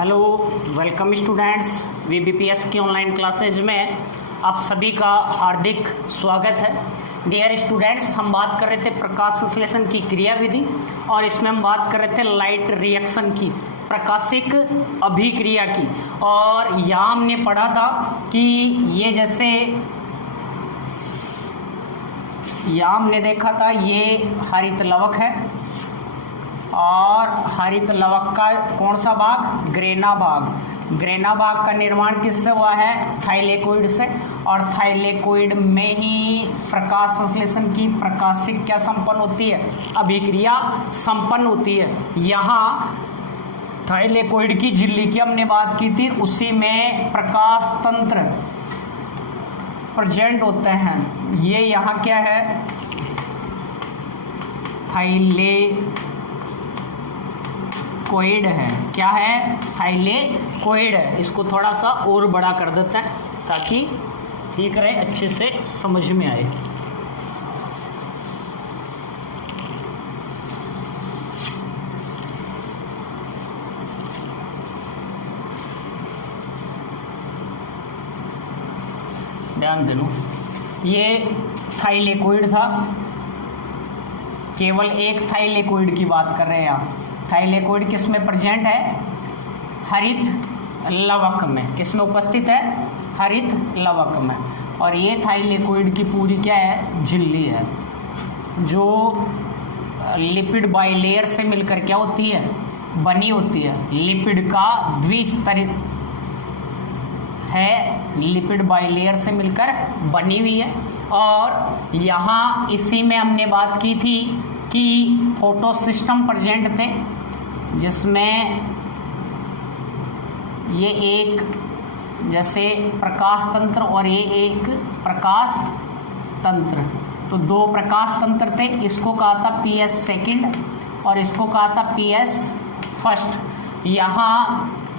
Hello, welcome students. VBPS की online classes में आप सभी का हार्दिक स्वागत है। डियर स्टूडेंट्स, हम बात कर रहे थे प्रकाश संश्लेषण की क्रियाविधि और इसमें हम बात कर रहे थे लाइट रिएक्शन की, प्रकाशिक अभिक्रिया की। और यहाँ हमने पढ़ा था कि ये जैसे यहाँ हमने देखा था ये हरित लवक है और हरित लवक का कौन सा भाग? ग्रेना भाग। ग्रेना भाग का निर्माण किससे हुआ है? थाइलेकोइड से। और थाइलेकोइड में ही प्रकाश संश्लेषण की प्रकाशिक क्या संपन्न होती है? अभिक्रिया संपन्न होती है। यहाँ थाइलेकोइड की झिल्ली की हमने बात की थी, उसी में प्रकाश तंत्र प्रेजेंट होते हैं। ये यहाँ क्या है? थाइलेकोइड है। क्या है? थाइलेकोइड है। इसको थोड़ा सा और बड़ा कर देते हैं ताकि ठीक रहे, अच्छे से समझ में आए। ध्यान देना, ये थाइलेकोइड था। केवल एक थाइलेकोइड की बात कर रहे हैं यहाँ। थाइलेकोइड किस में प्रेजेंट है? हरित लवक में। किस में उपस्थित है? हरित लवक में। और ये थाइलेकोइड की पूरी क्या है? झिल्ली है, जो लिपिड बाइलेयर से मिलकर क्या होती है? बनी होती है। लिपिड का द्विस्तरित है, लिपिड बाइलेयर से मिलकर बनी हुई है। और यहाँ इसी में हमने बात की थी कि फोटो सिस्टम प्रेजेंट थे, जिसमें ये एक जैसे प्रकाश तंत्र और ये एक प्रकाश तंत्र। तो दो प्रकाश तंत्र थे। इसको कहा था PS सेकंड और इसको कहा था PS फर्स्ट। यहाँ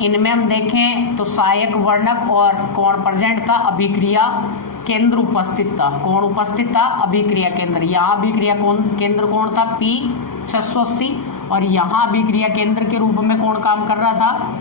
इनमें हम देखें तो सहायक वर्णक और कौन प्रेजेंट था? अभिक्रिया केंद्र उपस्थित था। कौन उपस्थित था? अभिक्रिया केंद्र। यहाँ अभिक्रिया केंद्र कौन था? P680। और यहाँ अभिक्रिया केंद्र के रूप में कौन काम कर रहा था?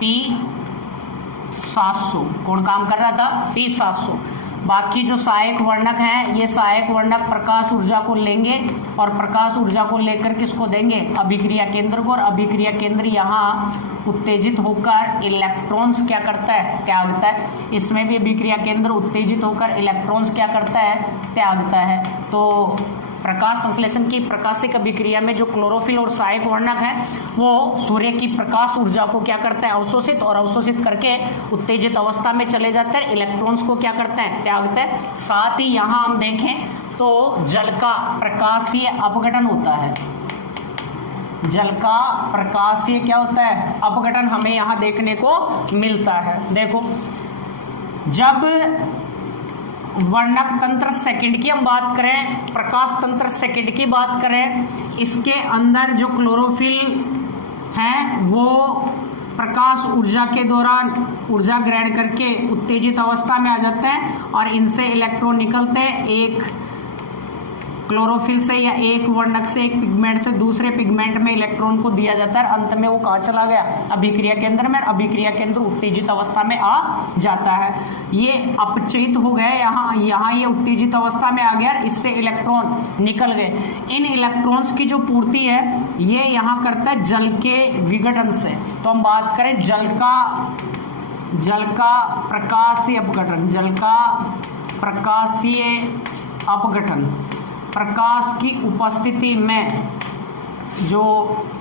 P700। कौन काम कर रहा था? P700। बाकी जो सहायक वर्णक हैं, ये सहायक वर्णक प्रकाश ऊर्जा को लेंगे और प्रकाश ऊर्जा को लेकर किसको देंगे? अभिक्रिया केंद्र को। और अभिक्रिया केंद्र यहाँ उत्तेजित होकर इलेक्ट्रॉन्स क्या करता है? त्यागता है। इसमें भी अभिक्रिया केंद्र उत्तेजित होकर इलेक्ट्रॉन्स क्या करता है? त्यागता है। तो प्रकाश संश्लेषण की प्रकाशिक अभिक्रिया में जो क्लोरोफिल और सहायक वर्णक है, वो सूर्य की प्रकाश ऊर्जा को क्या करते हैं? अवशोषित, और अवशोषित करके उत्तेजित अवस्था में चले जाते हैं। इलेक्ट्रॉन्स को क्या करते हैं? त्यागते हैं। साथ ही यहाँ हम देखें तो जल का प्रकाशीय अपघटन होता है। जल का प्रकाशीय क्या होता है? अपघटन हमें यहाँ देखने को मिलता है। देखो, जब वर्णक तंत्र सेकंड की हम बात करें, प्रकाश तंत्र सेकंड की बात करें, इसके अंदर जो क्लोरोफिल है वो प्रकाश ऊर्जा के दौरान ऊर्जा ग्रहण करके उत्तेजित अवस्था में आ जाते हैं और इनसे इलेक्ट्रॉन निकलते हैं। एक क्लोरोफिल से या एक वर्णक से, एक पिगमेंट से दूसरे पिगमेंट में इलेक्ट्रॉन को दिया जाता है। अंत में वो कहाँ चला गया? अभिक्रिया केंद्र में। अभिक्रिया केंद्र उत्तेजित अवस्था में आ जाता है। ये अपचयित हो गए, यहाँ ये उत्तेजित अवस्था में आ गया, इससे इलेक्ट्रॉन निकल गए। इन इलेक्ट्रॉन्स की जो पूर्ति है ये यहाँ करता है जल के विघटन से। तो हम बात करें जल का प्रकाशीय अपघटन। जल का प्रकाशीय अपघटन, प्रकाश की उपस्थिति में जो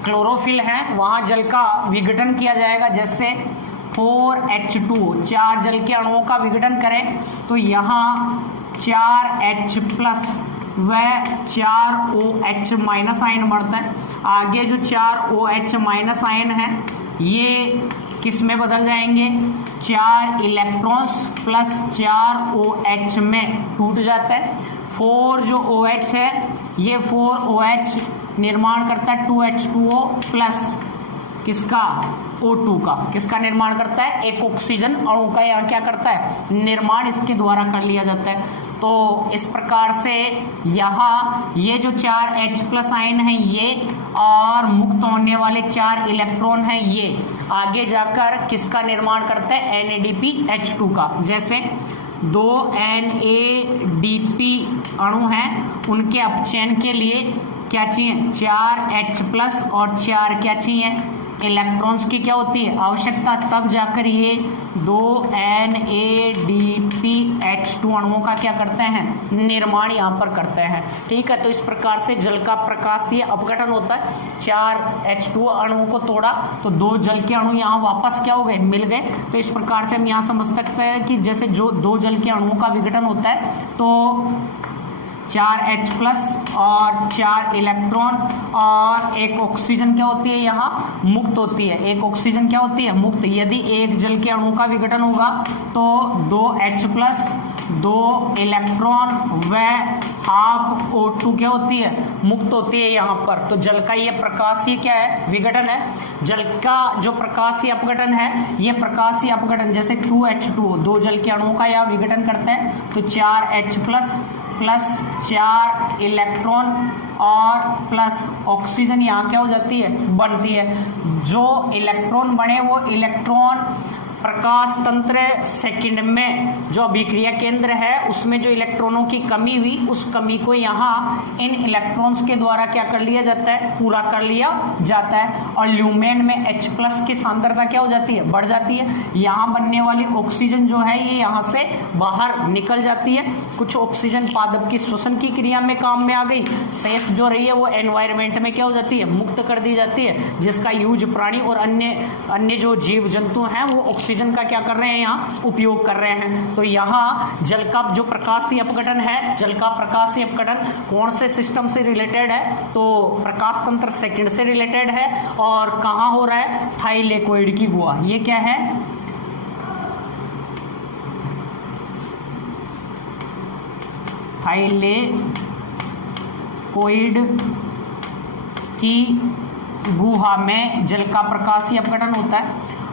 क्लोरोफिल है वहाँ जल का विघटन किया जाएगा। जैसे 4H2, 4 जल के अणुओं का विघटन करें तो यहाँ 4H प्लस व 4OH माइनस आयन बढ़ता है। आगे जो 4OH माइनस आयन है ये किस में बदल जाएंगे? 4 इलेक्ट्रॉन्स प्लस 4OH में टूट जाता है। 4 जो OH है, ये 4OH निर्माण करता है 2H2O प्लस किसका? O2 का। किसका निर्माण करता है? एक ऑक्सीजन अणु का यहाँ क्या करता है? निर्माण इसके द्वारा कर लिया जाता है। तो इस प्रकार से यहाँ ये जो 4 H+ आयन है ये और मुक्त होने वाले 4 इलेक्ट्रॉन हैं ये आगे जाकर किसका निर्माण करते हैं, NADPH2 का। जैसे 2 NADP अणु हैं, उनके अपचयन के लिए क्या चाहिए, 4 H+ और 4 क्या चाहिए, इलेक्ट्रॉन्स की क्या होती है आवश्यकता, तब जाकर ये 2 NADPH2 अणुओं का क्या करते हैं, निर्माण यहाँ पर करते हैं। ठीक है, तो इस प्रकार से जल का प्रकाशीय अपघटन होता है। 4 H2 अणुओं को तोड़ा तो 2 जल के अणु यहाँ वापस क्या हो गए, मिल गए। तो इस प्रकार से हम यहाँ समझ सकते हैं कि जैसे जो 2 जल के अणुओं का विघटन होता है तो 4 H+ और 4 इलेक्ट्रॉन और एक ऑक्सीजन क्या होती है यहाँ मुक्त होती है, एक ऑक्सीजन क्या होती है मुक्त। यदि एक जल के अणु का विघटन होगा तो 2 H+, 2 इलेक्ट्रॉन व हाफ O2 क्या होती है, मुक्त होती है यहाँ पर। तो जल का ये प्रकाशीय क्या है, विघटन है। जल का जो प्रकाशीय अपघटन है, ये प्रकाशीय अपघटन जैसे 2H2 2 जल के अणुओं का यहाँ विघटन करते हैं तो 4 H+ प्लस 4 इलेक्ट्रॉन और प्लस ऑक्सीजन यहाँ क्या हो जाती है, बनती है। जो इलेक्ट्रॉन बने वो इलेक्ट्रॉन प्रकाश तंत्र सेकंड में जो अभिक्रिया केंद्र है उसमें जो इलेक्ट्रॉनों की कमी हुई उस कमी को यहाँ इन इलेक्ट्रॉन्स के द्वारा क्या कर लिया जाता है, पूरा कर लिया जाता है। और ल्यूमेन में H+ की सांद्रता क्या हो जाती है, बढ़ जाती है। यहाँ बनने वाली ऑक्सीजन जो है ये यहाँ से बाहर निकल जाती है। कुछ ऑक्सीजन पादप की श्वसन की क्रिया में काम में आ गई, शेष जो रही है वो एनवायरमेंट में क्या हो जाती है, मुक्त कर दी जाती है, जिसका यूज प्राणी और अन्य जो जीव जंतु हैं वो ऑक्सीजन का क्या कर रहे हैं, यहाँ उपयोग कर रहे हैं। तो यहाँ जल का जो प्रकाशीय अपघटन है, जल का प्रकाशीय अपघटन कौन से सिस्टम से रिलेटेड है, तो प्रकाश तंत्र सेकंड से रिलेटेड है। और कहाँ हो रहा है, थाइलेकोइड की गुहा। ये क्या है, थाइलेकोइड की गुहा में जल का प्रकाशीय अपघटन होता है।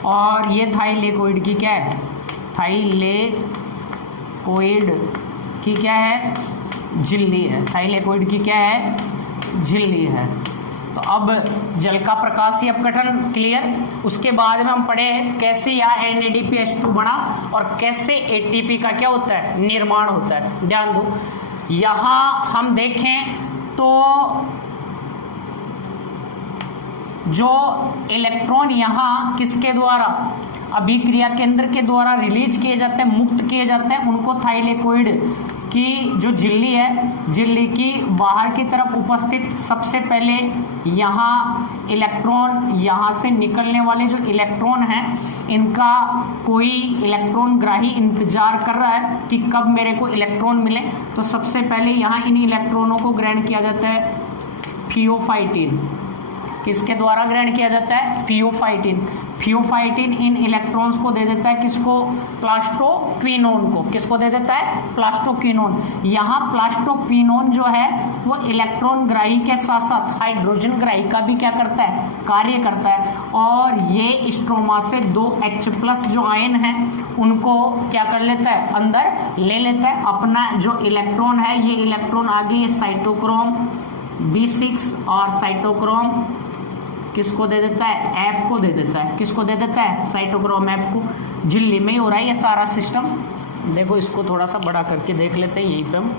और ये थाइलेकोइड की क्या है, थाइलेकोइड की क्या है, झिल्ली है। थाइलेकोइड की क्या है, झिल्ली है। तो अब जल का प्रकाशीय अपघटन क्लियर। उसके बाद में हम पढ़े कैसे यहाँ NADPH2 बना और कैसे ATP का क्या होता है, निर्माण होता है। ध्यान दो, यहाँ हम देखें तो जो इलेक्ट्रॉन यहाँ किसके द्वारा, अभिक्रिया केंद्र के द्वारा रिलीज किए जाते हैं, मुक्त किए जाते हैं, उनको थाइलेकोइड की जो झिल्ली है, झिल्ली की बाहर की तरफ उपस्थित सबसे पहले यहाँ इलेक्ट्रॉन, यहाँ से निकलने वाले जो इलेक्ट्रॉन हैं इनका कोई इलेक्ट्रॉन ग्राही इंतजार कर रहा है कि कब मेरे को इलेक्ट्रॉन मिले। तो सबसे पहले यहाँ इन इलेक्ट्रॉनों को ग्रहण किया जाता है थियोफाइटिन। किसके द्वारा ग्रहण किया जाता है, थियोफाइटिन। थियोफाइटिन इन इलेक्ट्रॉन्स को दे देता है किसको, प्लास्टोक्विनोन को। किसको दे देता है, प्लास्टोक्विनोन। यहाँ प्लास्टोक्विनोन जो है वो इलेक्ट्रॉन ग्राही के साथ साथ हाइड्रोजन ग्राही का भी क्या करता है, कार्य करता है। और ये स्ट्रोमा से 2 H+ जो आयन है उनको क्या कर लेता है, अंदर ले लेता है। अपना जो इलेक्ट्रॉन है ये इलेक्ट्रॉन आगे ये साइटोक्रोम B6 और साइटोक्रोम किसको दे देता है, F को दे देता है। किसको दे देता है, साइटोक्रोम F को। झिल्ली में ही हो रहा है ये सारा सिस्टम। देखो इसको थोड़ा सा बड़ा करके देख लेते हैं यहीं पे हम।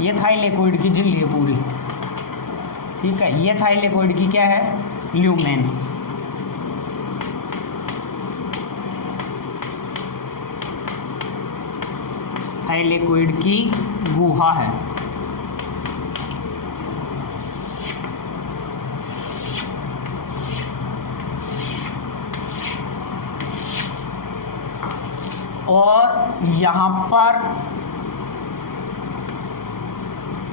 ये थाइलेकोइड की झिल्ली है पूरी, ठीक है। ये थाइलेकोइड की क्या है, ल्यूमेन। थाइलेकोइड की गुहा है। और यहाँ पर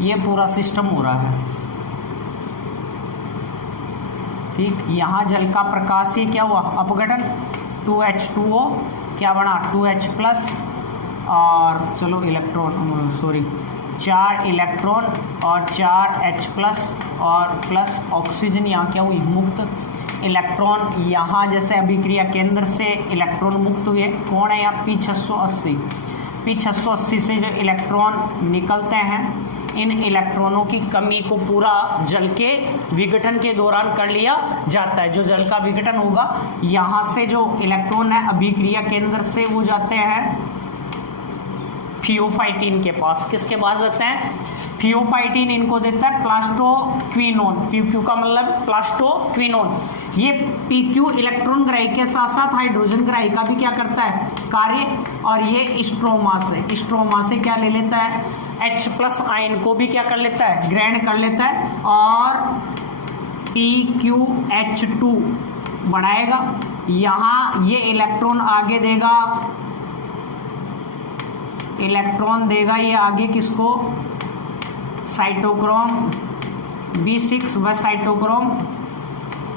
ये पूरा सिस्टम हो रहा है, ठीक। यहाँ जल का प्रकाशीय क्या हुआ, अपघटन। 2H2O क्या बना, 2H+ और चलो इलेक्ट्रॉन, सॉरी 4 इलेक्ट्रॉन और 4 H+ और प्लस ऑक्सीजन यहाँ क्या हुई, मुक्त। इलेक्ट्रॉन यहाँ जैसे अभिक्रिया केंद्र से इलेक्ट्रॉन मुक्त हुए, कौन है यहाँ, P680। P680 से जो इलेक्ट्रॉन निकलते हैं, इन इलेक्ट्रॉनों की कमी को पूरा जल के विघटन के दौरान कर लिया जाता है। जो जल का विघटन होगा, यहाँ से जो इलेक्ट्रॉन है अभिक्रिया केंद्र से वो जाते हैं थियोफाइटिन के पास। किसके पास जाते हैं, थियोफाइटिन इनको देता है प्लास्टोक्विनोन। PQ का मतलब प्लास्टोक्विनोन। ये PQ इलेक्ट्रॉन ग्राही के साथ साथ हाइड्रोजन ग्राही का भी क्या करता है, कार्य। और ये स्ट्रोमा से क्या ले लेता है, H+ आयन को भी क्या कर लेता है, ग्रहण कर लेता है और PQH2 बनाएगा। यहाँ ये इलेक्ट्रॉन आगे देगा, ये आगे किसको, साइटोक्रोम B6 व साइटोक्रोम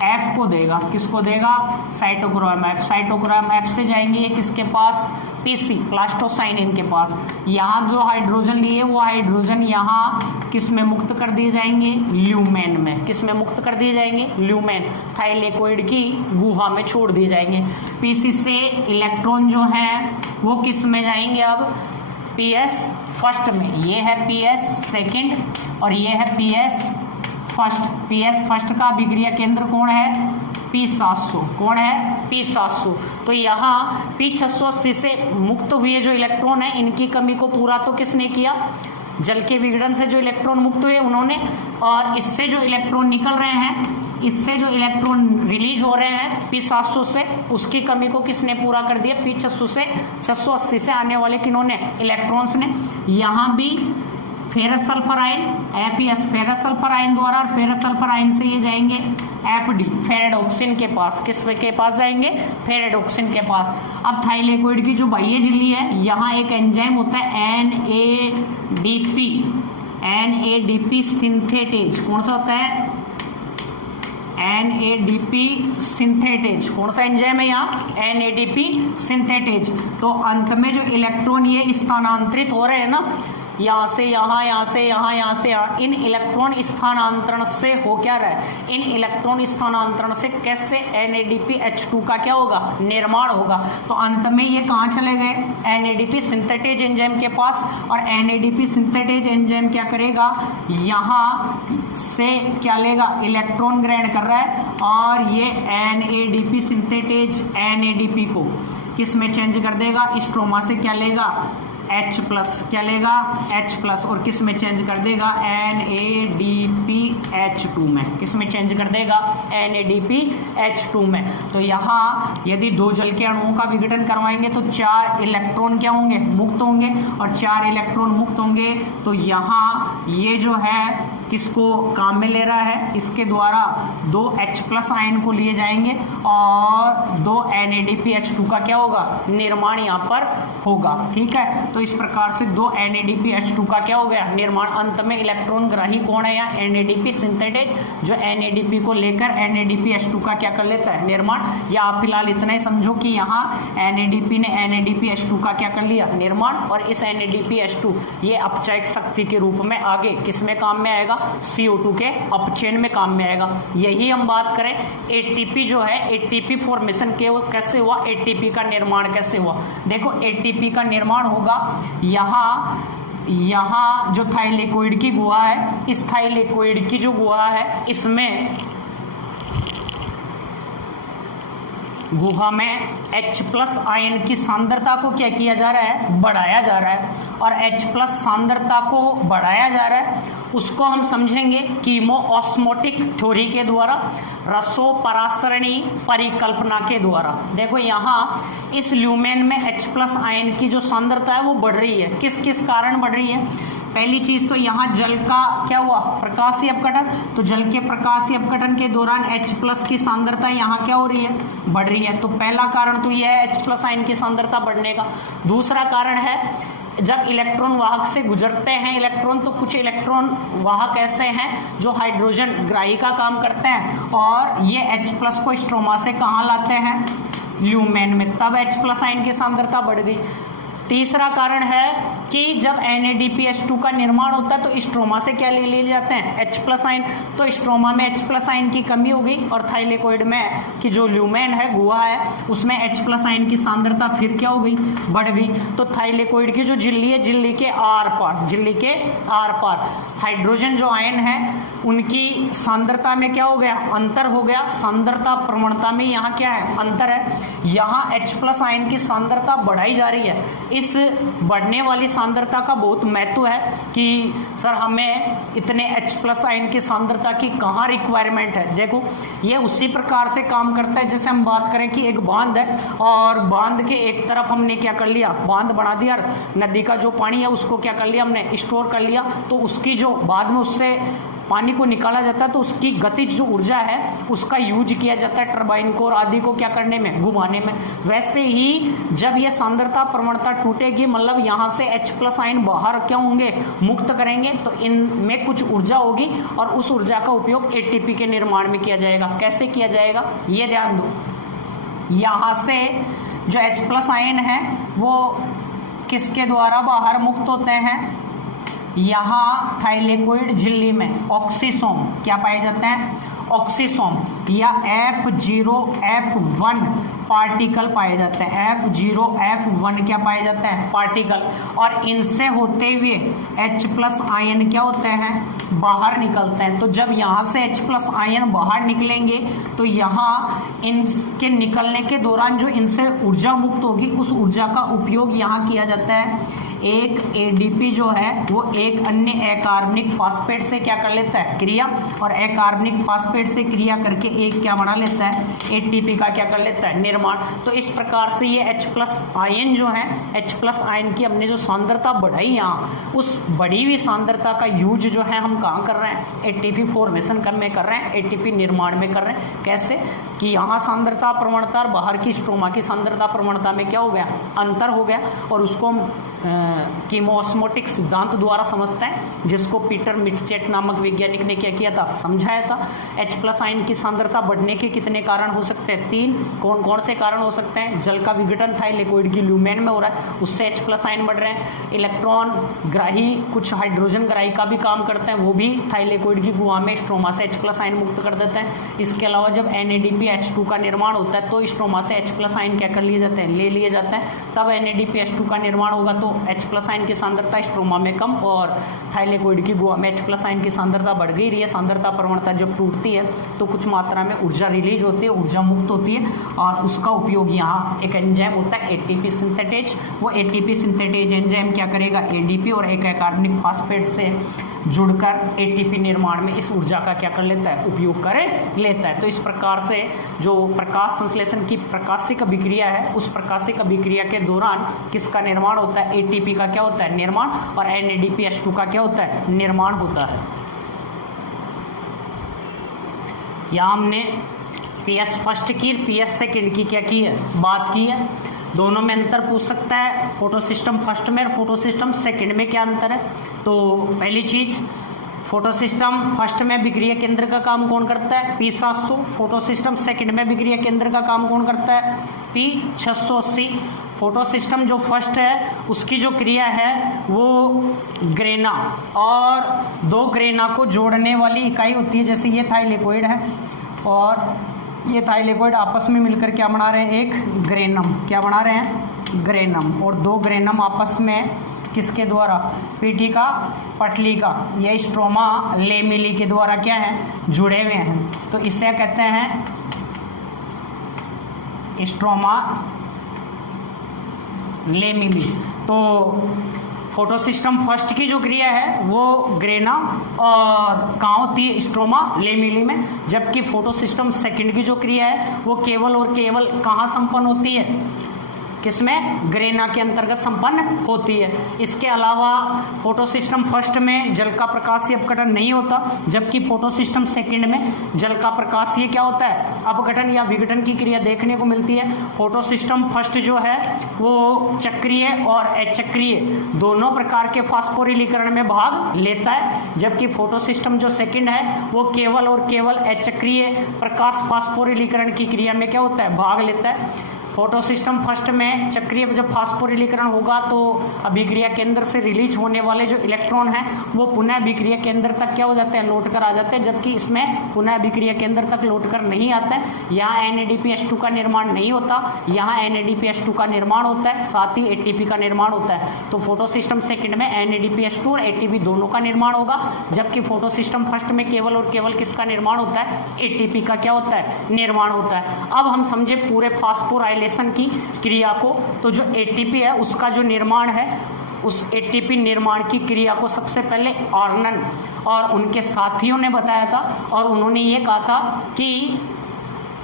F को देगा। किसको देगा, साइटोक्रोम F। साइटोक्रोम F से जाएंगे ये किसके पास, PC प्लास्टोसाइनिन के पास। यहाँ जो हाइड्रोजन लिए वो हाइड्रोजन यहाँ किस में मुक्त कर दिए जाएंगे, ल्यूमेन में। किस में मुक्त कर दिए जाएंगे, ल्यूमेन, थाइलेकोइड की गुहा में छोड़ दिए जाएंगे। PC से इलेक्ट्रॉन जो है वो किस में जाएंगे, अब PS फर्स्ट में। ये है PS सेकंड और ये है PS फर्स्ट। PS फर्स्ट का अभिक्रिया केंद्र कौन है, P700। कौन है, P700। तो यहाँ P680 से मुक्त हुए जो इलेक्ट्रॉन है, इनकी कमी को पूरा तो किसने किया, जल के विघटन से जो इलेक्ट्रॉन मुक्त हुए उन्होंने। और इससे जो इलेक्ट्रॉन निकल रहे हैं, इससे जो इलेक्ट्रॉन रिलीज हो रहे हैं P700 से, उसकी कमी को किसने पूरा कर दिया, P680 से आने वाले किन्होंने, इलेक्ट्रॉन्स ने। यहाँ भी ferrous sulphur ion FeS ferrous sulphur ion द्वारा, और फेरस सल्फर आयन से ये जाएंगे FD फेरेडोक्सिन के पास। किस के पास जाएंगे, फेरेडोक्सिन के पास। अब थाइलेकोइड की जो बाह्य झिल्ली है, यहाँ एक एंजाइम होता है NADP सिंथेटेज। कौन सा होता है, NADP सिंथेटेज। कौन सा एंजाइम है यहाँ, NADP सिंथेटेज। तो अंत में जो इलेक्ट्रॉन ये स्थानांतरित हो रहे हैं ना, यहाँ से यहाँ, यहाँ से यहाँ, यहाँ से यहाँ, इन इलेक्ट्रॉन स्थानांतरण से हो क्या रहा है, इन इलेक्ट्रॉन स्थानांतरण से कैसे NADPH2 का क्या होगा, निर्माण होगा। तो अंत में ये कहाँ चले गए, NADP सिंथेटेज एंजाइम के पास। और NADP सिंथेटेज एंजाइम क्या करेगा, यहाँ से क्या लेगा, इलेक्ट्रॉन ग्रहण कर रहा है और ये NADP सिंथेटेज NADP को किस में चेंज कर देगा, स्ट्रोमा से क्या लेगा, H+, क्या लेगा, H+, और किस में चेंज कर देगा, NADPH2 में। किस में चेंज कर देगा, NADPH2 में। तो यहाँ यदि 2 जल के अणुओं का विघटन करवाएंगे तो 4 इलेक्ट्रॉन क्या होंगे, मुक्त होंगे। और 4 इलेक्ट्रॉन मुक्त होंगे तो यहाँ ये जो है किसको काम में ले रहा है, इसके द्वारा 2 H+ आयन को लिए जाएंगे और 2 NADPH2 का क्या होगा, निर्माण यहाँ पर होगा। ठीक है, तो इस प्रकार से 2 NADPH2 का क्या हो गया, निर्माण। अंत में इलेक्ट्रॉन ग्राही कौन है यहाँ, NADP सिंथेटेज, जो NADP को लेकर NADPH2 का क्या कर लेता है, निर्माण। या आप फिलहाल इतना ही समझो कि यहाँ NADP ने NADPH2 का क्या कर लिया, निर्माण। और इस NADPH2 ये अपचयक शक्ति के रूप में आगे किस में काम में आएगा, CO2 के अपचयन में काम में आएगा। यही हम बात करें ATP जो है, ATP फॉर्मेशन के कैसे हुआ, ATP का निर्माण कैसे हुआ। देखो ATP का निर्माण होगा यहाँ जो थाइलेकोइड की गुहा है, इस थाइलेकोइड की जो गुहा है, इसमें गुहा में H+ आयन की सांद्रता को क्या किया जा रहा है, बढ़ाया जा रहा है। और H+ सांद्रता को बढ़ाया जा रहा है, उसको हम समझेंगे कीमोऑस्मोटिक थ्योरी के द्वारा, रसोपरासरणी परिकल्पना के द्वारा। देखो यहाँ इस ल्यूमेन में H+ आयन की जो सांद्रता है वो बढ़ रही है। किस किस कारण बढ़ रही है, पहली चीज तो यहाँ जल का क्या हुआ, प्रकाशीय अपघटन। तो जल के प्रकाशीय अपघटन के दौरान H+ की सांद्रता यहाँ क्या हो रही है, बढ़ रही है। तो पहला कारण तो यह है H+ आयन की सांद्रता बढ़ने का। दूसरा कारण है जब इलेक्ट्रॉन वाहक से गुजरते हैं इलेक्ट्रॉन, तो कुछ इलेक्ट्रॉन वाहक ऐसे हैं जो हाइड्रोजन ग्राही का काम करते हैं और ये H+ को स्ट्रोमा से कहाँ लाते हैं, ल्यूमेन में। तब H+ आयन की सांद्रता बढ़ गई। तीसरा कारण है कि जब NADPH2 का निर्माण होता है तो स्ट्रोमा से क्या ले लिए जाते हैं, H+ आयन। तो स्ट्रोमा में H+ आयन की कमी हो गई और थाइलेकोइड में कि जो ल्यूमेन है, गुहा है, उसमें H+ आयन की सांद्रता फिर क्या हो गई, बढ़ गई। तो थाइलेकोइड की जो झिल्ली है, झिल्ली के आर पार हाइड्रोजन जो आयन है उनकी सांद्रता में क्या हो गया, अंतर हो गया। सांद्रता प्रवणता में यहाँ क्या है, अंतर है। यहाँ H+ आयन की सांद्रता बढ़ाई जा रही है। इस बढ़ने वाली सांद्रता का बहुत महत्व है कि सर हमें इतने H+ आयन की सांद्रता की कहाँ रिक्वायरमेंट है। देखो ये उसी प्रकार से काम करता है जैसे हम बात करें कि एक बांध है और बांध के एक तरफ हमने क्या कर लिया, बांध बना दिया, नदी का जो पानी है उसको क्या कर लिया हमने, स्टोर कर लिया। तो उसकी जो बाद में उससे पानी को निकाला जाता है तो उसकी गतिज जो ऊर्जा है उसका यूज किया जाता है टरबाइन को और आदि को क्या करने में, घुमाने में। वैसे ही जब ये सांद्रता प्रवणता टूटेगी, मतलब यहाँ से H+ आयन बाहर क्या होंगे, मुक्त करेंगे, तो इनमें कुछ ऊर्जा होगी और उस ऊर्जा का उपयोग ATP के निर्माण में किया जाएगा। कैसे किया जाएगा ये ध्यान दो। यहाँ से जो H+ आयन है वो किसके द्वारा बाहर मुक्त होते हैं, यहाँ थाइलेकोइड झिल्ली में ऑक्सीसोम क्या पाए जाते हैं, ऑक्सीसोम या F0F1 पार्टिकल पाए जाते हैं। F0F1 क्या पाए जाते हैं, पार्टिकल। और इनसे होते हुए H+ आयन क्या होते हैं, बाहर निकलते हैं। तो जब यहाँ से H+ आयन बाहर निकलेंगे तो यहाँ इनके निकलने के दौरान जो इनसे ऊर्जा मुक्त होगी उस ऊर्जा का उपयोग यहाँ किया जाता है। एक ADP जो है वो एक अन्य अकार्बनिक फास्फेट से क्या कर लेता है, क्रिया, और अकार्बनिक फास्फेट से क्रिया करके एक क्या बना लेता है, ATP का क्या कर लेता है, निर्माण। तो इस प्रकार से ये H+ आयन जो है, H+ आयन की हमने जो सांद्रता बढ़ाई यहाँ, उस बढ़ी हुई सांद्रता का यूज जो है हम कहाँ कर रहे हैं, ATP फॉर्मेशन में कर रहे हैं, ATP निर्माण में कर रहे हैं। कैसे कि यहाँ सांद्रता प्रवणता और बाहर की स्ट्रोमा की सांद्रता प्रवणता में क्या हो गया, अंतर हो गया, और उसको हम कीमोस्मोटिक सिद्धांत द्वारा समझते हैं, जिसको पीटर मिटचेट नामक वैज्ञानिक ने क्या किया था, समझाया था। H+ आयन की सांद्रता बढ़ने के कितने कारण हो सकते हैं, 3। कौन कौन से कारण हो सकते हैं, जल का विघटन थाइलेकोइड की ल्यूमेन में हो रहा है, उससे H+ आयन बढ़ रहे हैं। इलेक्ट्रॉन ग्राही, कुछ हाइड्रोजन ग्राही का भी काम करते हैं, वो भी थाइलेकोइड की गुहा में स्ट्रोमा से H+ आयन मुक्त कर देते हैं। इसके अलावा जब NADPH2 का निर्माण होता है तो स्ट्रोमा से H+ आयन क्या कर लिए जाते हैं, ले लिए जाते हैं। तब NADPH2 का निर्माण होगा तो H+ आयन की सांद्रता स्ट्रोमा में कम और थाइलेकोइड की गुहा में H+ आयन की सांद्रता बढ़ गई रही है। सांद्रता प्रवणता जब टूटती है तो कुछ मात्रा में ऊर्जा रिलीज होती है, ऊर्जा मुक्त होती है, और उसका उपयोग यहाँ एक एंजाइम होता है ATP सिंथेटेज। वो ATP सिंथेटेज एंजाइम क्या करेगा, ADP और एक कार्बनिक फास्फेट से जुड़कर ATP निर्माण में इस ऊर्जा का क्या कर लेता है, उपयोग कर लेता है। तो इस प्रकार से जो प्रकाश संश्लेषण की प्रकाशिक अभिक्रिया है, उस प्रकाशिक अभिक्रिया के दौरान किसका निर्माण होता है, ATP का क्या होता है, निर्माण, और NADPH2 का क्या होता है, निर्माण होता है। यहाँ हमने PS फर्स्ट की, PS सेकेंड की क्या की है, बात की है। दोनों में अंतर पूछ सकता है, फोटो सिस्टम फर्स्ट में और फोटो सिस्टम सेकेंड में क्या अंतर है। तो पहली चीज, फोटो सिस्टम फर्स्ट में विक्रिया केंद्र का काम कौन करता है, P700। फोटो सिस्टम सेकेंड में विक्रिया केंद्र का काम कौन करता है, P680। फोटो सिस्टम जो फर्स्ट है उसकी जो क्रिया है वो ग्रेना और 2 ग्रेना को जोड़ने वाली इकाई होती है। जैसे ये थाइलेकोइड है और ये थाइलेकोइड आपस में मिलकर क्या बना रहे हैं, एक ग्रेनम। क्या बना रहे हैं, ग्रेनम। और 2 ग्रेनम आपस में किसके द्वारा, पीठी का, पटली का, ये स्ट्रोमा लेमिली के द्वारा क्या है, जुड़े हुए हैं। तो इसे कहते हैं स्ट्रोमा लेमिली। तो फोटो सिस्टम फर्स्ट की जो क्रिया है वो ग्रेना और कहाँ होती है, स्ट्रोमा लेमिली में, जबकि फोटो सिस्टम सेकेंड की जो क्रिया है वो केवल और केवल कहाँ संपन्न होती है, किसमें, ग्रेना के अंतर्गत संपन्न होती है। इसके अलावा फोटो सिस्टम फर्स्ट में जल का प्रकाशीय अपघटन नहीं होता, जबकि फोटो सिस्टम सेकेंड में जल का प्रकाशीय क्या होता है, अपघटन या विघटन की क्रिया देखने को मिलती है। फोटो सिस्टम फर्स्ट जो है वो चक्रीय और अचक्रीय दोनों प्रकार के फास्फोरिलीकरण में भाग लेता है, जबकि फोटो सिस्टम जो सेकेंड है वो केवल और केवल अचक्रीय प्रकाश फास्फोरिलीकरण की क्रिया में क्या होता है, भाग लेता है। फोटो सिस्टम फर्स्ट में चक्रीय जब फास्फोरिलीकरण होगा तो अभिक्रिया केंद्र से रिलीज होने वाले जो इलेक्ट्रॉन हैं वो पुनः अभिक्रिया केंद्र तक क्या हो जाते हैं, लौट कर आ जाते हैं, जबकि इसमें पुनः अभिक्रिया केंद्र तक लौट कर नहीं आता है। यहाँ NADPH2 का निर्माण नहीं होता, यहाँ NADPH2 का निर्माण होता है, साथ ही ATP का निर्माण होता है। तो फोटो सिस्टम सेकंड में NADPH2 और ATP दोनों का निर्माण होगा, जबकि फोटो सिस्टम फर्स्ट में केवल और केवल किसका निर्माण होता है, ATP का क्या होता है, निर्माण होता है। अब हम समझे पूरे फास्फोराइलेशन की क्रिया को, तो जो ATP है उसका जो निर्माण है, उस ATP निर्माण की क्रिया को सबसे पहले ऑर्नन और उनके साथियों ने बताया था, और उन्होंने ये कहा था कि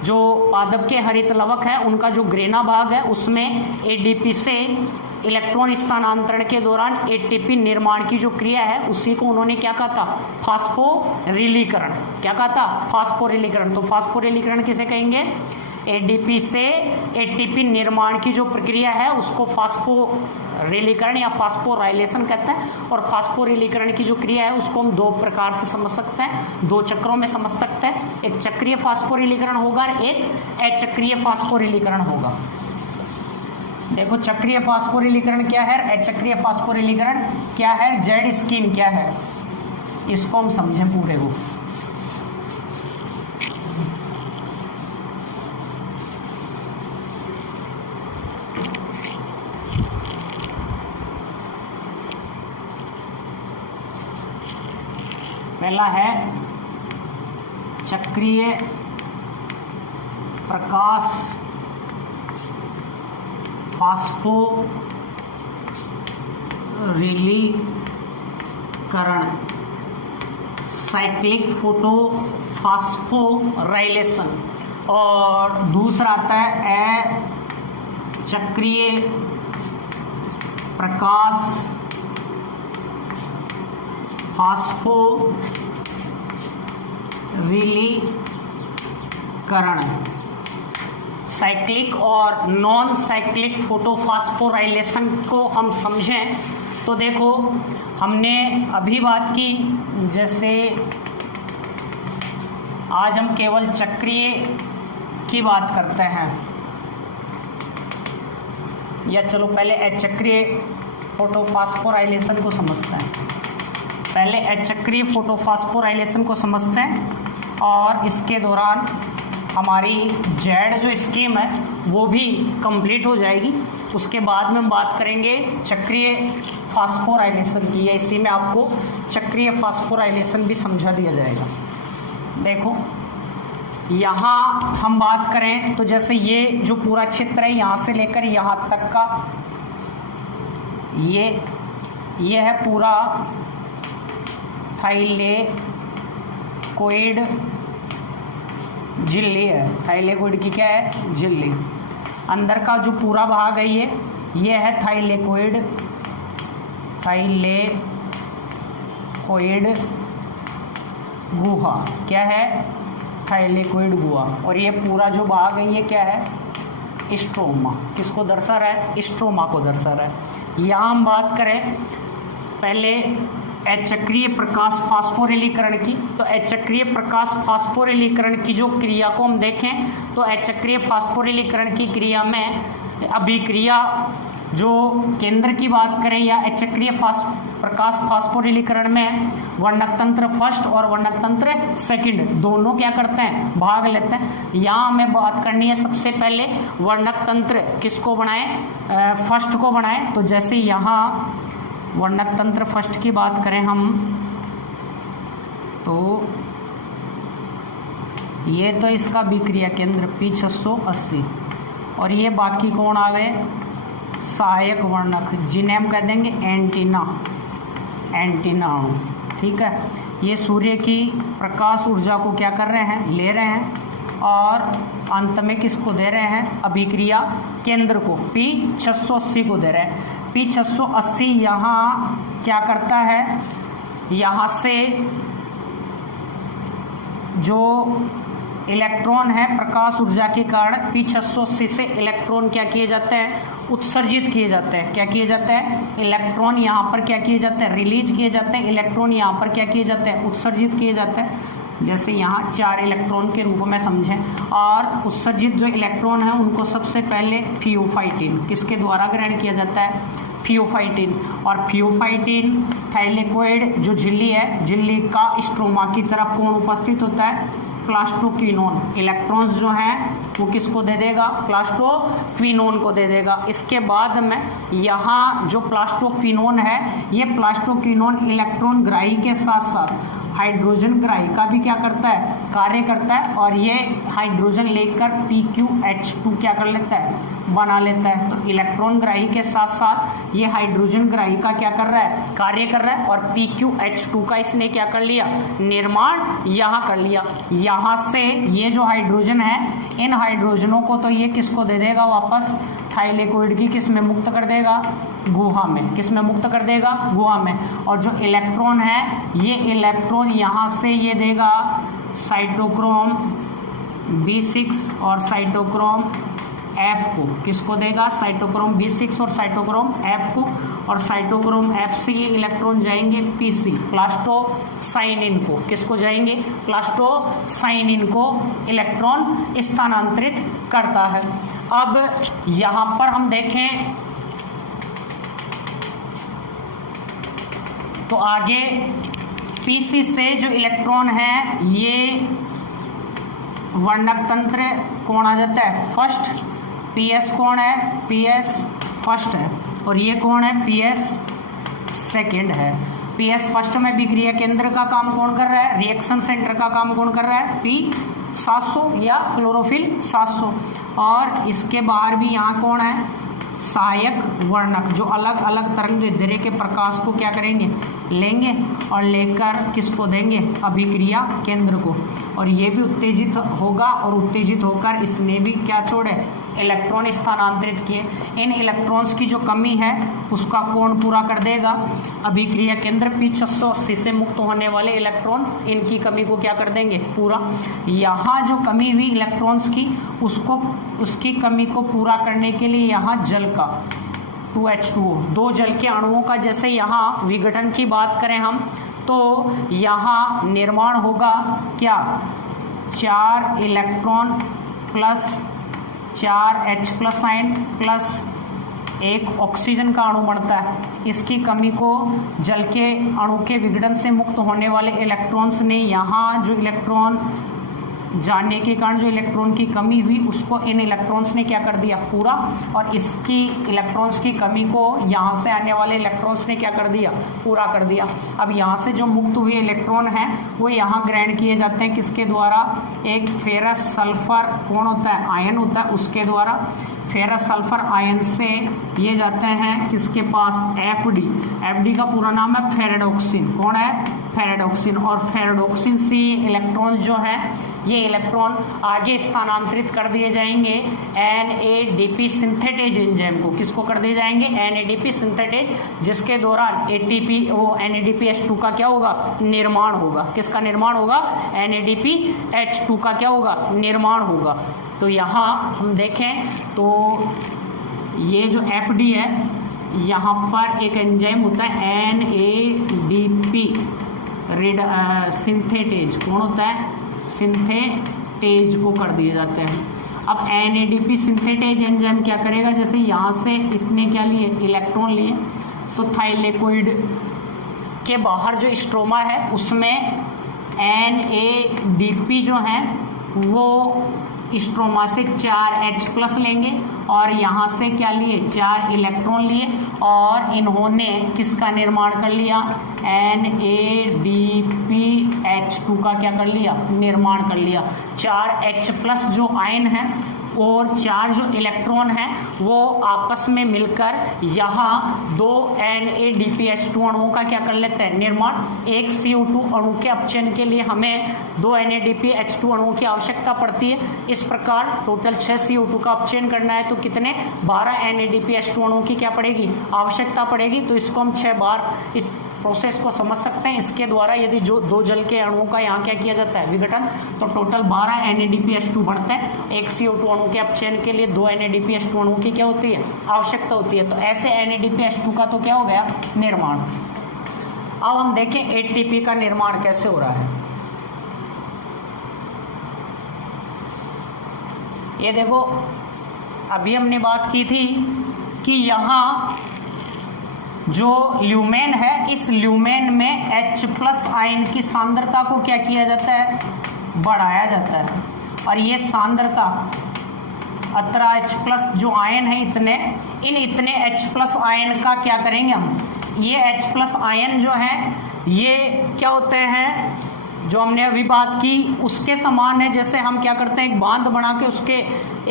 जो पादप के हरित लवक है उनका जो ग्रेना भाग है उसमें ADP से इलेक्ट्रॉन स्थानांतरण के दौरान ATP निर्माण की जो क्रिया है उसी को उन्होंने क्या कहा था, फास्फोरिलीकरण। क्या कहा था, फास्फोरिलीकरण। तो फास्फोरिलीकरण किसे कहेंगे, ADP से ATP निर्माण की जो प्रक्रिया है उसको फास्फोरिलीकरण या फास्फोराइलेशन कहते हैं। और फास्फोरिलीकरण की जो क्रिया है उसको हम दो प्रकार से समझ सकते हैं, दो चक्रों में समझ सकते हैं। एक चक्रीय फास्फोरिलीकरण होगा और एक अचक्रीय फास्फोरिलीकरण होगा। देखो चक्रीय फास्फोरिलीकरण क्या है, अचक्रीय फास्फोरिलीकरण क्या है, जेड स्कीम क्या है, इसको हम समझें पूरे को। पहला है चक्रीय प्रकाश फास्फोरिलीकरण, साइक्लिक फोटोफास्फोराइलेशन। और दूसरा आता है अचक्रीय प्रकाश फास्फोरिलीकरण। साइक्लिक और नॉन साइक्लिक फोटोफास्फोराइलेशन को हम समझें तो देखो हमने अभी बात की, जैसे आज हम केवल चक्रीय की बात करते हैं, या चलो पहले अचक्रीय फोटोफास्फोराइलेशन को समझते हैं। पहले अचक्रीय फोटोफास्फोराइलेशन को समझते हैं और इसके दौरान हमारी जेड जो स्कीम है वो भी कंप्लीट हो जाएगी। उसके बाद में हम बात करेंगे चक्रीय फास्फोराइलेशन की, या इसी में आपको चक्रीय फास्फोराइलेशन भी समझा दिया जाएगा। देखो यहाँ हम बात करें तो जैसे ये जो पूरा क्षेत्र है यहाँ से लेकर यहाँ तक का, ये है पूरा थाइलेकोइड झिल्ली है। थाइलेकोइड की क्या है, झिल्ली। अंदर का जो पूरा भाग है ये है थाइलेकोइड गुहा। क्या है, थाइलेकोइड गुहा। और ये पूरा जो भाग है ये क्या है, स्ट्रोमा। किसको दर्शा रहा है, स्ट्रोमा को दर्शा रहा है। यहाँ हम बात करें पहले अचक्रीय प्रकाश फास्फोरिलीकरण की, तो अचक्रीय प्रकाश फास्फोरिलीकरण की जो क्रिया को हम देखें तो अचक्रीय फास्फोरिलीकरण की क्रिया में अभिक्रिया जो केंद्र की बात करें या अचक्रीय प्रकाश फास्फोरिलीकरण में वर्णक तंत्र फर्स्ट और वर्णक तंत्र सेकंड दोनों क्या करते हैं, भाग लेते हैं। यहाँ हमें बात करनी है सबसे पहले वर्णक तंत्र किसको बनाएं, फर्स्ट को बनाएं। तो जैसे यहाँ वर्णक तंत्र फर्स्ट की बात करें हम तो ये तो इसका अभिक्रिया केंद्र P680 और ये बाकी कौन आ गए, सहायक वर्णक जिन्हें हम कह देंगे एंटीना अणु। ठीक है, ये सूर्य की प्रकाश ऊर्जा को क्या कर रहे हैं, ले रहे हैं और अंत में किसको दे रहे हैं, अभिक्रिया केंद्र को P680 को दे रहे हैं। P680 यहाँ क्या करता है, यहाँ से जो इलेक्ट्रॉन है प्रकाश ऊर्जा के कारण P680 से इलेक्ट्रॉन क्या किए जाते हैं, उत्सर्जित किए जाते हैं। क्या किए जाते हैं, इलेक्ट्रॉन यहाँ पर क्या किए जाते हैं, रिलीज किए जाते हैं। इलेक्ट्रॉन यहाँ पर क्या किए जाते हैं, उत्सर्जित किए जाते हैं। जैसे यहाँ 4 इलेक्ट्रॉन के रूप में समझें, और उत्सर्जित जो इलेक्ट्रॉन है उनको सबसे पहले थियोफाइटिन किसके द्वारा ग्रहण किया जाता है, थियोफाइटिन। और थियोफाइटिन थाइलेकोइड जो झिल्ली है, झिल्ली का स्ट्रोमा की तरफ कौन उपस्थित होता है, प्लास्टोक्विनोन। इलेक्ट्रॉन्स जो हैं वो किसको दे देगा, प्लास्टोक्विनोन को दे देगा। इसके बाद में यहाँ जो प्लास्टोक्विनोन है, ये प्लास्टोक्विनोन इलेक्ट्रॉन ग्राही के साथ साथ हाइड्रोजन ग्राही का भी क्या करता है, कार्य करता है, और ये हाइड्रोजन लेकर PqH2 क्या कर लेता है, बना लेता है। तो इलेक्ट्रॉन ग्राही के साथ साथ ये हाइड्रोजन ग्राही का क्या कर रहा है, कार्य कर रहा है, और PqH2 का इसने क्या कर लिया, निर्माण यहाँ कर लिया। यहाँ से ये जो हाइड्रोजन है, इन हाइड्रोजनों को तो ये किसको दे देगा वापस, थाइलेकोइड की किस में मुक्त कर देगा, गुहा में। किस में मुक्त कर देगा, गुहा में। और जो इलेक्ट्रॉन है, ये इलेक्ट्रॉन यहाँ से ये देगा साइटोक्रोम B6 और साइटोक्रोम F को। किसको देगा, साइटोक्रोम B6 और साइटोक्रोम F को। और साइटोक्रोम F से ये इलेक्ट्रॉन जाएंगे PC, प्लास्टोसाइनिन को। किसको जाएंगे, प्लास्टोसाइनिन को इलेक्ट्रॉन स्थानांतरित करता है। अब यहाँ पर हम देखें तो आगे PC से जो इलेक्ट्रॉन है, ये वर्णक तंत्र कौन आ जाता है, फर्स्ट। PS कौन है, PS फर्स्ट है, और ये कौन है, PS सेकंड है। PS फर्स्ट में विक्रिया केंद्र का काम कौन कर रहा है, रिएक्शन सेंटर का काम कौन कर रहा है, P700 या क्लोरोफिल 700। और इसके बाहर भी यहाँ कौन है, सहायक वर्णक, जो अलग अलग तरंगदैर्ध्य के प्रकाश को क्या करेंगे, लेंगे, और लेकर किसको देंगे, अभिक्रिया केंद्र को। और ये भी उत्तेजित होगा, और उत्तेजित होकर इसने भी क्या छोड़े, इलेक्ट्रॉन स्थानांतरित किए। इन इलेक्ट्रॉन्स की जो कमी है उसका कौन पूरा कर देगा, अभिक्रिया केंद्र। P680 से मुक्त होने वाले इलेक्ट्रॉन इनकी कमी को क्या कर देंगे, पूरा। यहाँ जो कमी हुई इलेक्ट्रॉन्स की, उसकी कमी को पूरा करने के लिए यहाँ जल का 2H2O, 2 जल के अणुओं का जैसे यहाँ विघटन की बात करें हम, तो यहाँ निर्माण होगा क्या, 4 electron plus 4 H+ ion plus 1 oxygen का अणु बनता है। इसकी कमी को जल के अणु के विघटन से मुक्त होने वाले इलेक्ट्रॉन्स ने यहाँ जो इलेक्ट्रॉन जाने के कारण जो इलेक्ट्रॉन की कमी हुई उसको इन इलेक्ट्रॉन्स ने क्या कर दिया, पूरा। और इसकी इलेक्ट्रॉन्स की कमी को यहाँ से आने वाले इलेक्ट्रॉन्स ने क्या कर दिया, पूरा कर दिया। अब यहाँ से जो मुक्त हुए इलेक्ट्रॉन हैं वो यहाँ ग्रहण किए जाते हैं किसके द्वारा, एक फेरस सल्फर कौन होता है, आयन होता है, उसके द्वारा। फेरस सल्फर आयन से ये जाते हैं किसके पास, FD का पूरा नाम है फेरेडोक्सिन। कौन है, फेरेडोक्सिन। और फेरेडोक्सिन से इलेक्ट्रॉन जो है, ये इलेक्ट्रॉन आगे स्थानांतरित कर दिए जाएंगे NADP सिंथेटेज एंजाइम को। किसको कर दिए जाएंगे, NADP सिंथेटेज, जिसके दौरान NADPH2 का क्या होगा, निर्माण होगा। किसका निर्माण होगा, NADPH2 का क्या होगा, निर्माण होगा। तो यहाँ हम देखें तो ये जो FD है, यहाँ पर एक एंजाइम होता है NADP सिंथेटेज। कौन होता है, सिंथेटेज को कर दिए जाते हैं। अब NADP सिंथेटेज एंजाइम क्या करेगा, जैसे यहाँ से इसने क्या लिए, इलेक्ट्रॉन लिए, तो थाइलेकोइड के बाहर जो स्ट्रोमा है उसमें NADP जो है वो स्ट्रोमा से 4 H+ लेंगे, और यहाँ से क्या लिए, 4 इलेक्ट्रॉन लिए, और इन्होंने किसका निर्माण कर लिया, NADPH2 का क्या कर लिया, निर्माण कर लिया। 4 H+ जो आयन है और 4 जो इलेक्ट्रॉन हैं वो आपस में मिलकर यहाँ 2 NADPH2 अणुओं का क्या कर लेते हैं, निर्माण। एक CO2 अणु के अपचयन के लिए हमें 2 NADPH2 अणुओं की आवश्यकता पड़ती है। इस प्रकार टोटल 6 CO2 का अपचयन करना है तो कितने, 12 NADPH2 अणुओं की क्या पड़ेगी, आवश्यकता पड़ेगी। तो इसको हम 6 बार इस प्रोसेस को समझ सकते हैं। इसके द्वारा यदि जो 2 जल के अणुओं का यहाँ क्या किया जाता है, विघटन, तो टोटल 12 NADPH2 बनते हैं। एक CO2 अणु के अपचयन के लिए 2 NADPH2 अणुओं की क्या होती है, आवश्यकता होती है। तो ऐसे NADPH2 का तो क्या हो गया, निर्माण। अब हम देखें ATP का निर्माण कैसे हो रहा है। ये देखो अभी हमने बात की थी कि यहाँ जो ल्यूमेन है, इस ल्यूमेन में H+ आयन की सांद्रता को क्या किया जाता है, बढ़ाया जाता है। और ये सांद्रता अतरा H+ जो आयन है इतने H+ आयन का क्या करेंगे हम, ये H+ आयन जो है ये क्या होते हैं, जो हमने अभी बात की उसके समान है। जैसे हम क्या करते हैं, एक बांध बना के उसके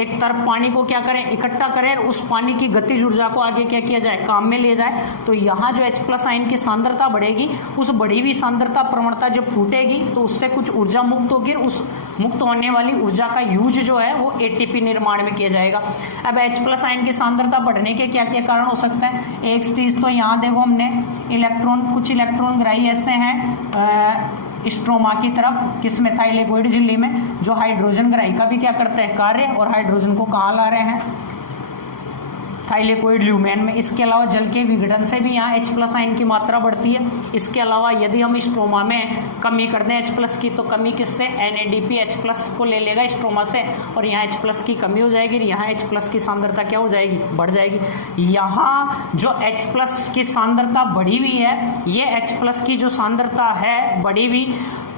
एक तरफ पानी को क्या करें, इकट्ठा करें, उस पानी की गतिज ऊर्जा को आगे क्या किया जाए, काम में ले जाए। तो यहाँ जो H+ आयन की सांद्रता बढ़ेगी, उस बढ़ी हुई सांद्रता प्रवणता जब फूटेगी तो उससे कुछ ऊर्जा मुक्त होगी। उस मुक्त होने वाली ऊर्जा का यूज जो है वो ATP निर्माण में किया जाएगा। अब H+ आयन की सांद्रता बढ़ने के क्या क्या कारण हो सकते हैं। एक चीज तो यहाँ देखो हमने कुछ इलेक्ट्रॉन ग्राही ऐसे हैं स्ट्रोमा की तरफ, किसमें, थाइलेकोइड झिल्ली में, जो हाइड्रोजन ग्राही का भी क्या करते हैं, कार्य, और हाइड्रोजन को कहाँ ला रहे हैं, थाइलेकोइड ल्यूमेन में। इसके अलावा जल के विघटन से भी यहाँ H+ आयन की मात्रा बढ़ती है। इसके अलावा यदि हम स्ट्रोमा में कमी कर दें H+ की, तो कमी किससे, NADP H+ को ले लेगा स्ट्रोमा से, और यहाँ H+ की कमी हो जाएगी, यहाँ H+ की सांद्रता क्या हो जाएगी, बढ़ जाएगी। यहाँ जो H+ की सांद्रता बढ़ी हुई है, ये H+ की जो सांद्रता है बढ़ी हुई,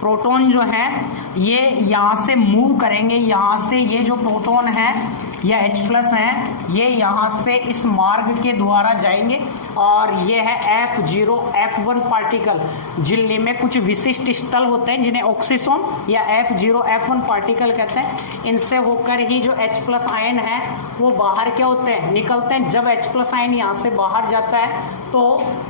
प्रोटॉन जो है ये यहाँ से मूव करेंगे, यहाँ से ये जो प्रोटॉन है या H+ है ये यहाँ से इस मार्ग के द्वारा जाएंगे, और ये है F0 F1 पार्टिकल। झिल्ली में कुछ विशिष्ट स्थल होते हैं जिन्हें ऑक्सीसोम या F0 F1 पार्टिकल कहते हैं। इनसे होकर ही जो H+ आयन है वो बाहर क्या होते हैं, निकलते हैं। जब H+ आयन यहाँ से बाहर जाता है तो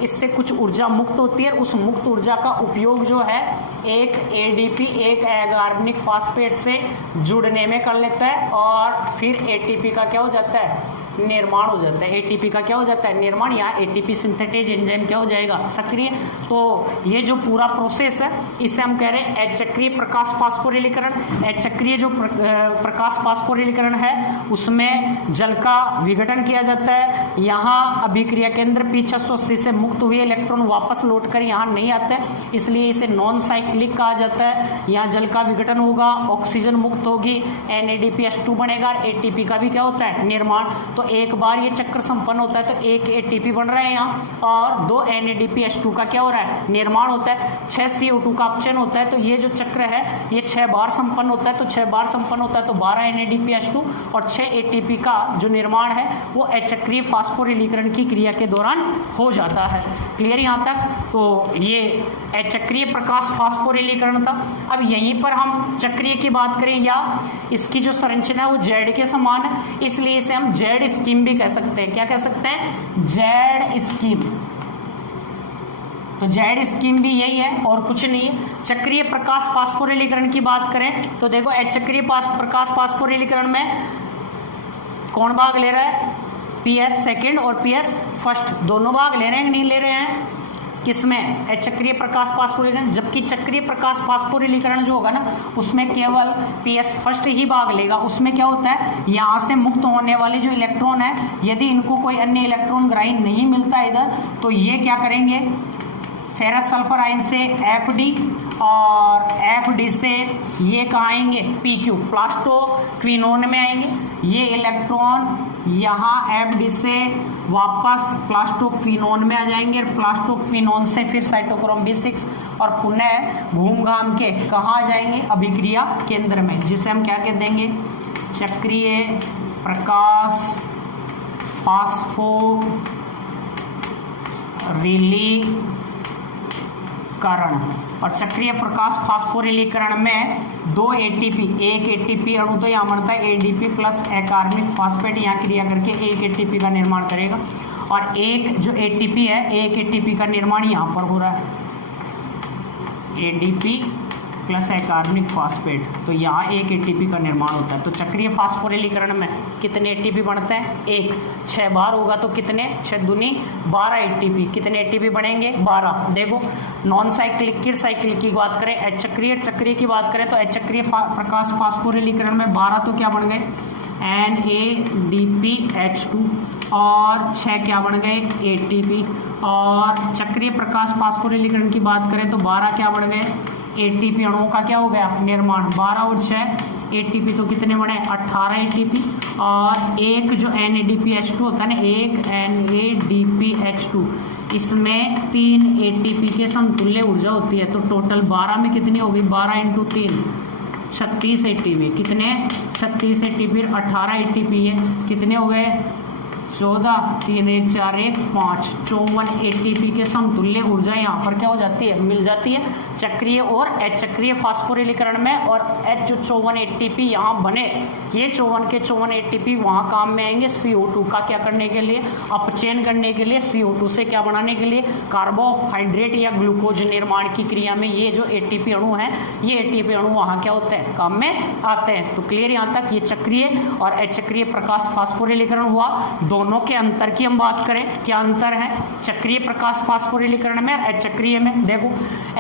इससे कुछ ऊर्जा मुक्त होती है। उस मुक्त ऊर्जा का उपयोग जो है एक ADP, एक अकार्बनिक फास्फेट से जुड़ने में कर लेता है, और फिर ATP का क्या हो जाता है, निर्माण हो जाता है। ATP का क्या हो जाता है, निर्माण। यहाँ ATP सिंथेटेज एंजाइम क्या हो जाएगा, सक्रिय। तो ये जो पूरा प्रोसेस है इसे हम कह रहे हैं अचक्रीय प्रकाश फास्फोरिलीकरण। अचक्रीय जो प्रकाश फास्फोरिलीकरण है उसमें जल का विघटन किया जाता है। यहाँ अभिक्रिया केंद्र P680 से मुक्त हुए इलेक्ट्रॉन वापस लौटकर यहाँ नहीं आते, इसलिए इसे नॉन साइक्लिक कहा जाता है। यहाँ जल का विघटन होगा, ऑक्सीजन मुक्त होगी, NADPH2 बनेगा, ATP का भी क्या होता है, निर्माण। तो एक बार ये चक्र संपन्न होता है तो एक ATP बन रहा है यहाँ, और 2 NADPH2 का क्या हो रहा है, निर्माण होता है। 6 CO2 का अपचयन होता है। तो ये जो चक्र है ये 6 बार संपन्न होता है। तो 6 बार संपन्न होता है तो 12 NADPH2 और 6 ATP का जो निर्माण है वो अचक्रीय फास्फोरिलीकरण की क्रिया के दौरान हो जाता है। क्लियर यहाँ तक। तो ये अचक्रीय प्रकाश फास्फोरिलीकरण था। अब यहीं पर हम चक्रीय की बात करें, या इसकी जो संरचना है वो जेड के समान है, इसलिए इसे हम जेड स्कीम भी कह सकते हैं। क्या कह सकते हैं, जेड स्कीम। तो जेड स्कीम भी यही है और कुछ नहीं है। चक्रीय प्रकाश फास्फोरिलीकरण की बात करें तो देखो चक्रीय प्रकाश फास्फोरिलीकरण में कौन भाग ले रहा है, PS सेकेंड और PS फर्स्ट, दोनों भाग ले रहे हैं कि नहीं ले रहे हैं, किसमें, अचक्रीय प्रकाश फास्फोरिलीकरण। जबकि चक्रीय प्रकाश फास्फोरिलीकरण जो होगा ना उसमें केवल PS फर्स्ट ही भाग लेगा। उसमें क्या होता है, यहाँ से मुक्त होने वाले जो इलेक्ट्रॉन है, यदि इनको कोई अन्य इलेक्ट्रॉन ग्राही नहीं मिलता इधर, तो ये क्या करेंगे, फेरस सल्फर आयन से FD, और FD से ये कहाँ आएंगे, PQ, प्लास्टोक्विनोन में आएंगे। ये इलेक्ट्रॉन यहाँ FD से वापस प्लास्टोक्विनोन में आ जाएंगे, और प्लास्टोक्विनोन से फिर साइटोक्रोम B6 और पुनः घूम घाम के कहाँ आ जाएंगे, अभिक्रिया केंद्र में, जिसे हम क्या कह देंगे, चक्रीय प्रकाश फास्फोरिलीकरण। और चक्रीय प्रकाश फास्फोरिलीकरण में 2 ATP, एक ATP अणु तो यहाँ बनता है ADP प्लस अकार्बनिक फास्फेट, यहाँ क्रिया करके एक ATP का निर्माण करेगा, और एक जो ATP है, एक ATP का निर्माण यहाँ पर हो रहा है, ADP प्लस अकार्बनिक फास्फेट। तो यहाँ एक ATP का निर्माण होता है। तो चक्रीय फास्फोरिलीकरण में कितने ATP बनते हैं, एक। 6 बार होगा तो कितने, 6 दूनी 12 ATP। कितने ATP बनेंगे, 12। देखो नॉन साइक्लिक साइकिल की बात करें, अचक्रीय चक्रीय की बात करें तो अचक्रीय प्रकाश फास्फोरिलीकरण में 12 तो क्या बन गए, NADPH2, और 6 क्या बन गए, ATP। और चक्रीय प्रकाश फास्फोरिलीकरण की बात करें तो 12 क्या बन गए, ATP अणुओं का क्या हो गया, निर्माण। 12 और 6 एटीपी तो कितने बने, 18 एटीपी, और एक जो NADPH2 होता है ना, एक NADPH2, इसमें 3 एटीपी के समतुल्य ऊर्जा होती है। तो टोटल 12 में कितनी हो गई, 12 × 3 36 एटीपी। कितने, 36 एटीपी, 18 एटीपी है, कितने हो गए, 14, 3 1 4 1 5, 54 एटीपी के समतुल्य ऊर्जा यहाँ पर क्या हो जाती है, मिल जाती है चक्रीय और अचक्रीय फास्फोरिलीकरण में। और H जो 54 एटीपी यहाँ बने, ये 54 के 54 एटीपी वहाँ काम में आएंगे CO2 का क्या करने के लिए, अपचयन करने के लिए, CO2 से क्या बनाने के लिए, कार्बोहाइड्रेट या ग्लूकोज निर्माण की क्रिया में ये जो एटीपी अणु है, ये एटीपी अणु वहाँ क्या होते हैं, काम में आते हैं। तो क्लियर यहाँ तक, ये चक्रीय और अचक्रीय प्रकाश फास्फोरिलीकरण हुआ। दोनों के अंतर की हम बात करें, क्या अंतर है चक्रीय प्रकाश फास्फोरिलीकरण में, अचक्रीय में। देखो,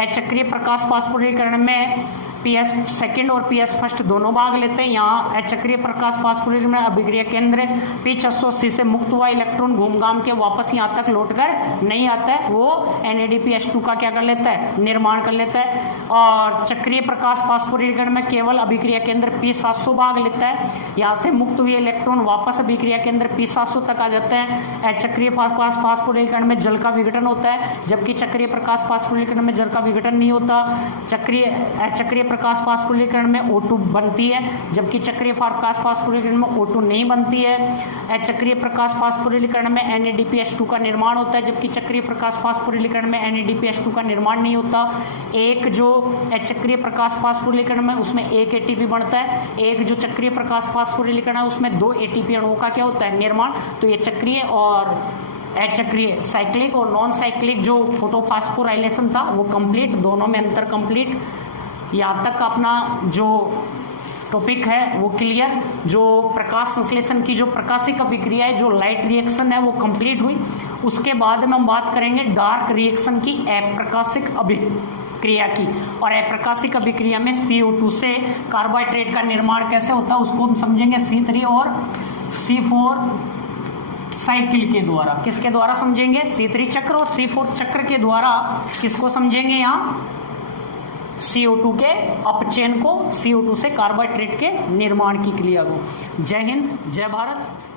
अचक्रीय प्रकाश फास्फोरिलीकरण में PS सेकंड और PS फर्स्ट दोनों भाग लेते हैं। यहाँ अचक्रीय प्रकाश फास्फोरिलीकरण में अभिक्रिया केंद्र P680 से मुक्त हुआ इलेक्ट्रॉन घूम घाम के वापस यहाँ तक लौटकर नहीं आता है, वो NADPH2 का क्या कर लेता है, निर्माण कर लेता है। और चक्रीय प्रकाश फास्फोरिलीकरण में केवल अभिक्रिया केंद्र P700 भाग लेता है, यहाँ से मुक्त हुए इलेक्ट्रॉन वापस अभिक्रिया केंद्र P700 तक आ जाते हैं। अचक्रीय प्रकाश फास्फोरिलीकरण में जल का विघटन होता है, जबकि चक्रीय प्रकाश फास्फोरिलीकरण में जल का विघटन नहीं होता। अचक्रीय प्रकाश फास्फोरिलीकरण में O2 बनती है, जबकि चक्रीय प्रकाश फास्फोरिलीकरण में O2 नहीं बनती है। अचक्रीय प्रकाश फास्फोरिलीकरण में NADPH2 का निर्माण होता है, जबकि चक्रीय प्रकाश फास्फोरिलीकरण में NADPH2 का निर्माण नहीं होता। एक जो अचक्रीय प्रकाश फास्फोरिलीकरण में उसमें एक एटीपी बनता है, एक जो चक्रीय प्रकाश फास्फोरिलीकरण है उसमें 2 एटीपी अणुओं का क्या होता है, निर्माण। तो ये चक्रीय और अचक्रीय, साइक्लिक और नॉन साइक्लिक जो फोटोफॉस्फोराइलेशन था वो कंप्लीट, दोनों में अंतर कंप्लीट। यहाँ तक अपना जो टॉपिक है वो क्लियर। जो प्रकाश संश्लेषण की जो प्रकाशिक अभिक्रिया है, जो लाइट रिएक्शन है, वो कंप्लीट हुई। उसके बाद में हम बात करेंगे डार्क रिएक्शन की, अप्रकाशिक अभिक्रिया की। और अप्रकाशिक अभिक्रिया में CO2 से कार्बोहाइड्रेट का निर्माण कैसे होता है उसको हम समझेंगे C3 और C4 साइकिल के द्वारा। किसके द्वारा समझेंगे, C3 चक्र और C4 चक्र के द्वारा। किसको समझेंगे यहाँ, CO2 के अपचयन को, CO2 से कार्बोहाइड्रेट के निर्माण की क्रिया को। जय हिंद, जय भारत।